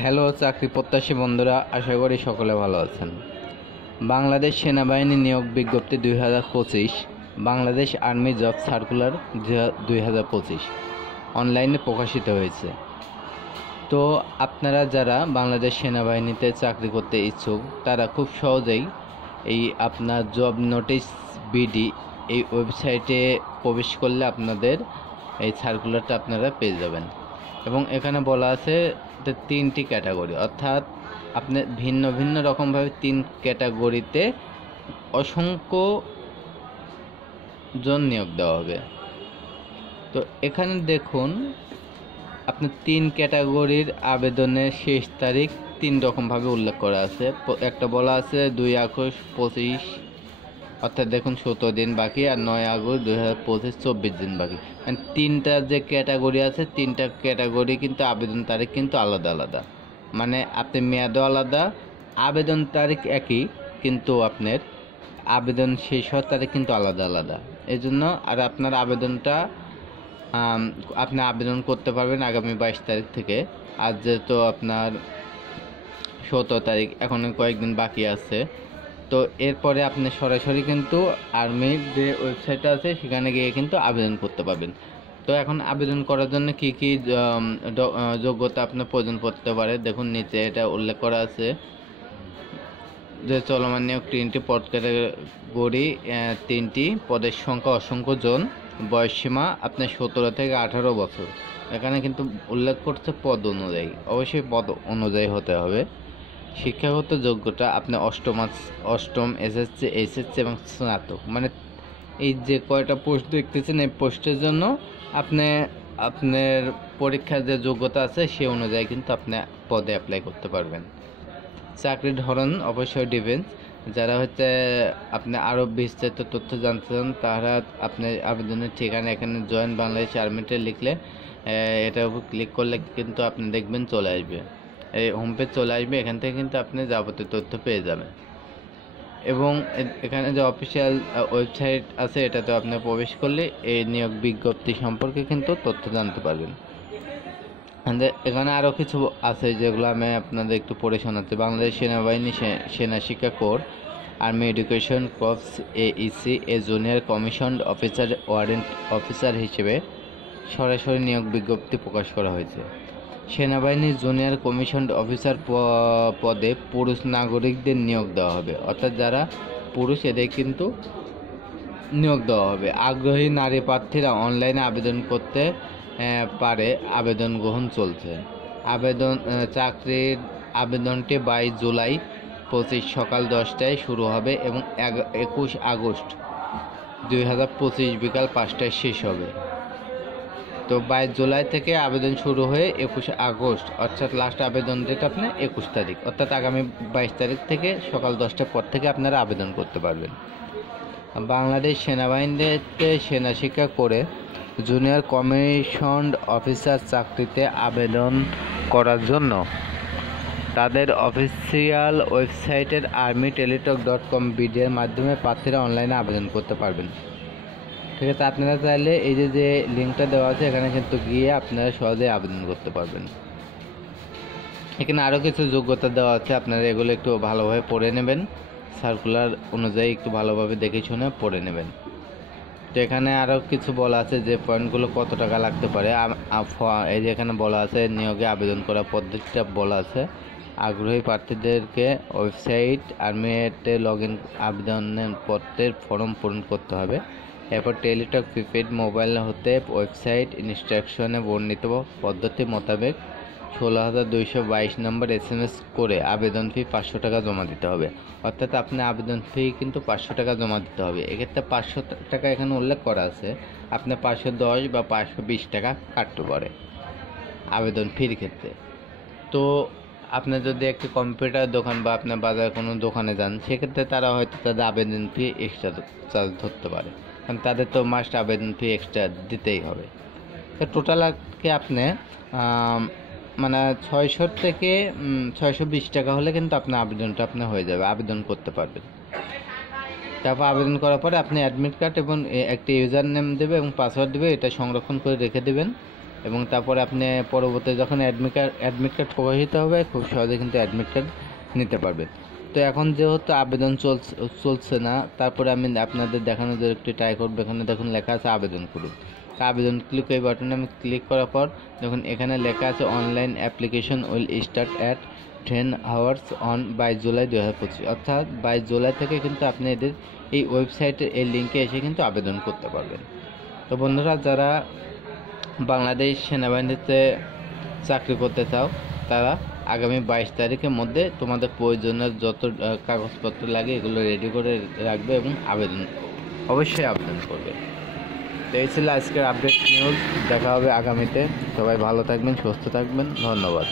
Hello চাকরি প্রত্যাশী বন্ধুরা, আশা করি সকলে ভালো আছেন। বাংলাদেশ সেনাবাহিনী নিয়োগ বিজ্ঞপ্তি 2025, বাংলাদেশ আর্মি জব সার্কুলার 2025 অনলাইনে প্রকাশিত হয়েছে। তো আপনারা যারা বাংলাদেশ সেনাবাহিনীতে চাকরি করতে ইচ্ছুক তারা খুব সহজেই এই আপনার জব নোটিশ বিডি এই ওয়েবসাইটে প্রবেশ করলে আপনাদের এই সার্কুলারটা আপনারা পেয়ে যাবেন। এবং এখানে বলা আছে যে 3টি ক্যাটাগরি, অর্থাৎ আপনি ভিন্ন ভিন্ন রকমভাবে 3 ক্যাটাগরিতে অসংখ্য জন নিয়োগ দেওয়া হবে। তো এখানে দেখুন আপনার 3 ক্যাটাগরির আবেদনের শেষ তারিখ 3 রকমভাবে উল্লেখ করা আছে। একটা বলা আছে 2 আগস্ট 25, অর্থাৎ দেখুন 17 দিন বাকি, আর 9 আগস্ট 2025 24 দিন বাকি। মানে 3টা যে ক্যাটাগরি আছে 3টা ক্যাটাগরি কিন্তু আবেদন তারিখ কিন্তু আলাদা আলাদা, মানে আপনি মেয়াদও আলাদা, আবেদন তারিখ একই কিন্তু আপনার আবেদন শেষ হওয়ার তারিখ কিন্তু আলাদা আলাদা। এই জন্য আর আপনার আবেদনটা আপনি আবেদন করতে পারবেন আগামী 22 তারিখ থেকে। আজ যেহেতু আপনার 17 তারিখ, এখন কয়েকদিন বাকি আছে। তো এরপরে আপনি সরাসরি কিন্তু আর্মির যে ওয়েবসাইটটা আছে সেখানে গিয়ে কিন্তু আবেদন করতে পারবেন। তো এখন আবেদন করার জন্য কি কি যোগ্যতা আপনার প্রয়োজন পড়তে পারে দেখুন, নিচে এটা উল্লেখ করা আছে যে চলমান নিয়োগ 3টি পদ ক্যাটাগরি, 3টি পদের সংখ্যা অসংখ্য জন, বয়সসীমা আপনার 17 থেকে 18 বছর। এখানে কিন্তু উল্লেখ করছে পদ অনুযায়ী, অবশ্যই পদ অনুযায়ী হতে হবে। শিক্ষাগত যোগ্যতা আপনি অষ্টম এসএসসি, এইচএসসি এবং স্নাতক, মানে এই যে কয়টা পোস্ট দেখতেছেন এই পোস্টের জন্য আপনার পরীক্ষার যে যোগ্যতা আছে সে অনুযায়ী কিন্তু আপনি পদে অ্যাপ্লাই করতে পারবেন। চাকরির ধরন অবশ্যই ডিফেন্স। যারা আপনি আরও বিস্তারিত তথ্য জানতে চান তারা আপনার আবেদনের ঠিকানা এখানে জয়েন বাংলাদেশ আর্মিতে লিখলে এটার উপর ক্লিক করলে কিন্তু আপনি দেখবেন চলে আসবে, এই হোম পেজ চলে আসবে। এখান থেকে কিন্তু আপনি যাবতীয় তথ্য পেয়ে যাবেন। এবং এখানে যে অফিসিয়াল ওয়েবসাইট আছে এটাতে আপনি প্রবেশ করলে এই নিয়োগ বিজ্ঞপ্তি সম্পর্কে কিন্তু তথ্য জানতে পারবেন। এখানে আরও কিছু আছে যেগুলো আমি আপনাদের একটু পড়ে শোনাচ্ছি। বাংলাদেশ সেনাবাহিনী সেনা শিক্ষা corps army education corps AEC এ junior commission officer warrant officer হিসেবে সরাসরি নিয়োগ বিজ্ঞপ্তি প্রকাশ করা হয়েছে। সেনাবাহিনীর জুনিয়র কমিশন অফিসার পদে পুরুষ নাগরিকদের নিয়োগ দেওয়া হবে, অর্থাৎ যারা পুরুষ এদের কিন্তু নিয়োগ দেওয়া হবে। আগ্রহী নারী প্রার্থীরা অনলাইনে আবেদন করতে পারে, আবেদন গ্রহণ চলছে। চাকরির আবেদনটি 22 জুলাই 25 সকাল 10টায় শুরু হবে এবং 21 আগস্ট 2025 বিকাল 5টায় শেষ হবে। তো 22 জুলাই থেকে আবেদন শুরু হয়ে 21 আগস্ট, অর্থাৎ লাস্ট আবেদন ডেট আপনার 21 তারিখ, অর্থাৎ আগামী 22 তারিখ থেকে সকাল 10টার পর থেকে আপনারা আবেদন করতে পারবেন। বাংলাদেশ সেনাবাহিনীতে সেনা শিক্ষা করে জুনিয়র কমিশনড অফিসার চাকরিতে আবেদন করার জন্য তাদের অফিসিয়াল ওয়েবসাইটের army-teletalk.com বিডি এর মাধ্যমে প্রার্থীরা অনলাইনে আবেদন করতে পারবেন। ঠিক আছে, আপনারা চাইলে এই যে লিঙ্কটা দেওয়া আছে এখানে কিন্তু গিয়ে আপনারা সহজেই আবেদন করতে পারবেন। এখানে আরও কিছু যোগ্যতা দেওয়া আছে, আপনারা এগুলো একটু ভালোভাবে পড়ে নেবেন, সার্কুলার অনুযায়ী একটু ভালোভাবে দেখে শুনে পড়ে নেবেন। তো এখানে আরও কিছু বলা আছে যে পয়েন্টগুলো কত টাকা লাগতে পারে। এই যে এখানে বলা আছে নিয়োগে আবেদন করার পদ্ধতিটা বলা আছে। আগ্রহী প্রার্থীদেরকে ওয়েবসাইট আর্মিতে আবেদনের পত্রের ফর্ম পূরণ করতে হবে। এরপর টেলিটক প্রিপেড মোবাইল হতে ওয়েবসাইট ইনস্ট্রাকশনে বর্ণিত পদ্ধতি মোতাবেক 16,222 নম্বর SMS করে আবেদন ফি 500 টাকা জমা দিতে হবে। অর্থাৎ আপনি আবেদন ফি কিন্তু 500 টাকা জমা দিতে হবে। এক্ষেত্রে 500 টাকা এখানে উল্লেখ করা আছে, আপনি 510 বা 520 টাকা কাটতে পারে আবেদন ফির ক্ষেত্রে। তো আপনি যদি একটি কম্পিউটার দোকান বা আপনার বাজার কোনো দোকানে যান সেক্ষেত্রে তারা হয়তো তাদের আবেদন ফি এক্সট্রা চার্জ ধরতে পারে, কারণ তাদের তো মাস্ট আবেদন ফি এক্সট্রা দিতেই হবে। তো টোটাল আজকে আপনি মানে 600 থেকে 620 টাকা হলে কিন্তু আপনার আবেদনটা আপনার হয়ে যাবে, আবেদন করতে পারবেন। তারপর আবেদন করার পরে আপনি অ্যাডমিট কার্ড এবং একটি ইউজার নেম দেবে এবং পাসওয়ার্ড দেবে, এটা সংরক্ষণ করে রেখে দেবেন এবং তারপরে আপনি পরবর্তী যখন অ্যাডমিট কার্ড প্রকাশিত হবে খুব সহজে কিন্তু অ্যাডমিট কার্ড নিতে পারবেন। তো এখন যেহেতু আবেদন চলছে না, তারপরে আমি আপনাদের দেখানোর জন্য একটু ট্রাই করবো। এখানে দেখুন লেখা আছে আবেদন করুন। তো আবেদন এই বাটনে আমি ক্লিক করার পর দেখুন এখানে লেখা আছে online application will start at 10 hours on 22 July 2025, অর্থাৎ 22 জুলাই থেকে কিন্তু আপনি এদের এই ওয়েবসাইটের এই লিঙ্কে এসে কিন্তু আবেদন করতে পারবেন। তো বন্ধুরা, যারা বাংলাদেশ সেনাবাহিনীতে চাকরি করতে চাও তারা আগামী 22 তারিখের মধ্যে তোমাদের প্রয়োজনীয় যত কাগজপত্র লাগে এগুলো রেডি করে রাখবে এবং অবশ্যই আবেদন করবে। তো এই ছিল আজকের আপডেট নিউজ। দেখা হবে আগামীতে। সবাই ভালো থাকবেন, সুস্থ থাকবেন। ধন্যবাদ।